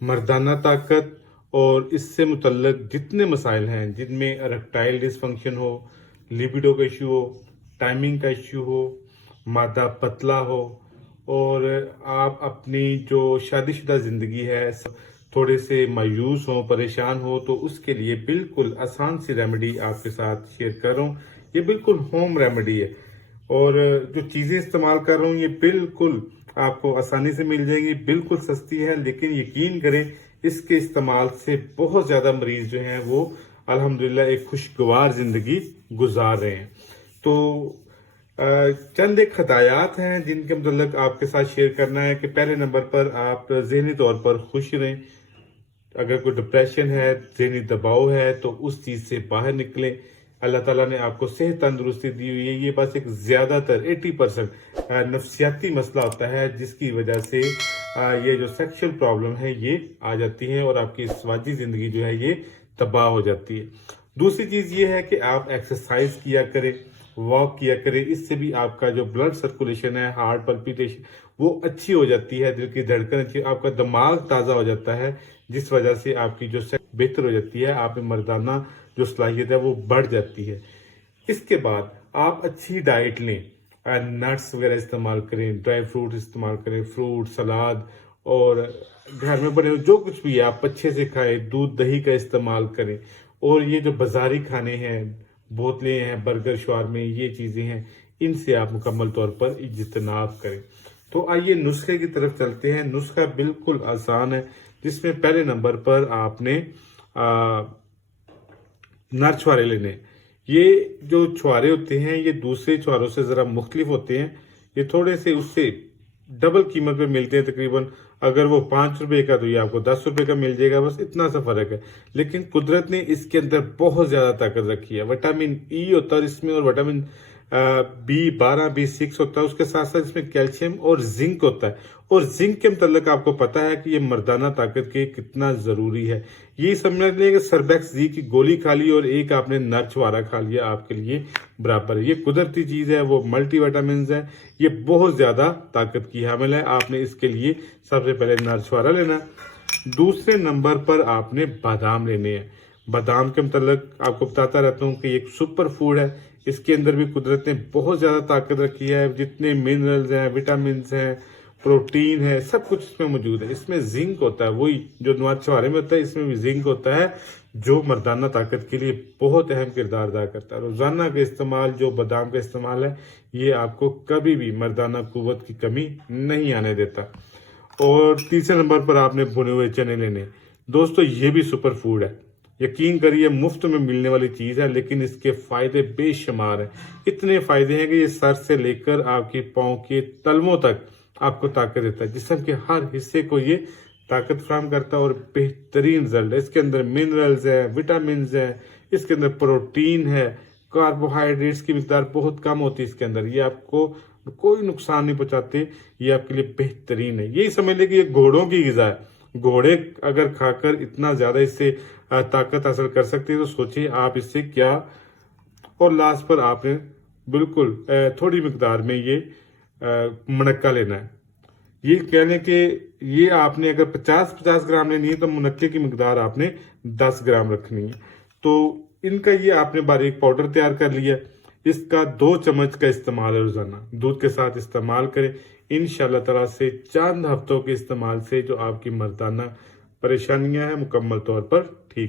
मर्दाना ताकत और इससे मुतल्लक जितने मसाइल हैं जिनमें इरेक्टाइल डिसफंक्शन हो, लिबिडो का इशू हो, टाइमिंग का इशू हो, मादा पतला हो और आप अपनी जो शादीशुदा ज़िंदगी है थोड़े से मायूस हो, परेशान हो, तो उसके लिए बिल्कुल आसान सी रेमेडी आपके साथ शेयर कर रहा हूँ। ये बिल्कुल होम रेमेडी है और जो चीज़ें इस्तेमाल कर रहा हूँ ये बिल्कुल आपको आसानी से मिल जाएगी, बिल्कुल सस्ती है, लेकिन यकीन करें इसके इस्तेमाल से बहुत ज़्यादा मरीज जो हैं वो अल्हम्दुलिल्लाह एक खुशगवार ज़िंदगी गुजार रहे हैं। तो चंद एक हदायत हैं जिनके मतलब आपके साथ शेयर करना है कि पहले नंबर पर आप ज़हनी तौर पर खुश रहें। अगर कोई डिप्रेशन है, ज़हनी दबाव है, तो उस चीज़ से बाहर निकलें। अल्लाह ताला ने आपको सेहत तंदुरुस्ती दी हुई है। ये बस एक ज़्यादातर 80% नफ्सियाती मसला होता है जिसकी वजह से ये जो सेक्सुअल प्रॉब्लम है ये आ जाती है और आपकी स्वाजी ज़िंदगी जो है ये तबाह हो जाती है। दूसरी चीज़ ये है कि आप एक्सरसाइज किया करें, वॉक किया करें। इससे भी आपका जो ब्लड सर्कुलेशन है, हार्ट पल्पिटेशन वो अच्छी हो जाती है, दिल की धड़कन अच्छी, आपका दिमाग ताज़ा हो जाता है, जिस वजह से आपकी जो सेहत बेहतर हो जाती है, आप में मर्दाना जो सलाहियत है वो बढ़ जाती है। इसके बाद आप अच्छी डाइट लें, नट्स वगैरह इस्तेमाल करें, ड्राई फ्रूट इस्तेमाल करें, फ्रूट सलाद और घर में बने हुए जो कुछ भी है आप अच्छे से खाएं, दूध दही का इस्तेमाल करें। और ये जो बाजारी खाने हैं, बोतलें हैं, बर्गर शवारमे, ये चीज़ें हैं, इनसे आप मुकम्मल तौर पर इज्तनाब करें। तो आइए नुस्खे की तरफ चलते हैं। नुस्खा बिल्कुल आसान है, जिसमें पहले नंबर पर आपने नर छुहारे लेने। ये जो छुहारे होते हैं ये दूसरे छुहारों से ज़रा मुख्तलिफ होते हैं। ये थोड़े से उससे डबल कीमत पे मिलते हैं तकरीबन। अगर वो 5 रुपए का तो ये आपको 10 रुपए का मिल जाएगा, बस इतना सा फर्क है। लेकिन कुदरत ने इसके अंदर बहुत ज़्यादा ताकत रखी है। विटामिन ई होता है इसमें और विटामिन B12 B6 होता है, उसके साथ साथ इसमें कैल्शियम और जिंक होता है। और जिंक के मतलब आपको पता है कि ये मर्दाना ताकत के कितना ज़रूरी है। ये समझ लें कि सरबैक्स जी की गोली खा ली और एक आपने नर छुहारा खा लिया, आपके लिए बराबर है। ये कुदरती चीज़ है, वो मल्टी विटामिन है, ये बहुत ज़्यादा ताकत की हामिल है। आपने इसके लिए सबसे पहले नर छुहारा लेना। दूसरे नंबर पर आपने बादाम लेने हैं। बादाम के मतलब आपको बताता रहता हूँ कि एक सुपर फूड है। इसके अंदर भी कुदरत ने बहुत ज़्यादा ताकत रखी है। जितने मिनरल्स हैं, विटामिन हैं, प्रोटीन है, सब कुछ इसमें मौजूद है। इसमें जिंक होता है, वही जो नवाज छुहारे में होता है, इसमें भी जिंक होता है, जो मर्दाना ताकत के लिए बहुत अहम किरदार अदा करता है। रोजाना का इस्तेमाल जो बादाम का इस्तेमाल है ये आपको कभी भी मर्दाना कुव्वत की कमी नहीं आने देता। और तीसरे नंबर पर आपने भुने हुए चने लेने। दोस्तों ये भी सुपर फूड है। यकीन करिए मुफ्त में मिलने वाली चीज़ है, लेकिन इसके फायदे बेशुमार हैं। इतने फायदे हैं कि ये सर से लेकर आपके पाँव के तलवों तक आपको ताकत देता है। जिस्म के हर हिस्से को ये ताकत फराहम करता है और बेहतरीन रिजल्ट है। इसके अंदर मिनरल्स है, विटामिन है, इसके अंदर प्रोटीन है, कार्बोहाइड्रेट्स की मिकदार बहुत कम होती है इसके अंदर। ये आपको कोई नुकसान नहीं पहुंचाते, ये आपके लिए बेहतरीन है। यही समझ लें कि ये घोड़ों की ग़िज़ा है। घोड़े अगर खाकर इतना ज़्यादा इससे ताकत हासिल कर सकते हैं तो सोचिए आप इससे क्या। और लास्ट पर आपने बिल्कुल थोड़ी मिकदार में ये मुनक्का लेना है। ये कहने के ये आपने अगर 50-50 ग्राम लेनी है तो मुनक्के की मिकदार आपने 10 ग्राम रखनी है। तो इनका ये आपने बारीक पाउडर तैयार कर लिया। इसका 2 चम्मच का इस्तेमाल है रोजाना, दूध के साथ इस्तेमाल करें। इंशाल्लाह ताला से चंद हफ्तों के इस्तेमाल से जो आपकी मर्दाना परेशानियां हैं मुकम्मल तौर पर ठीक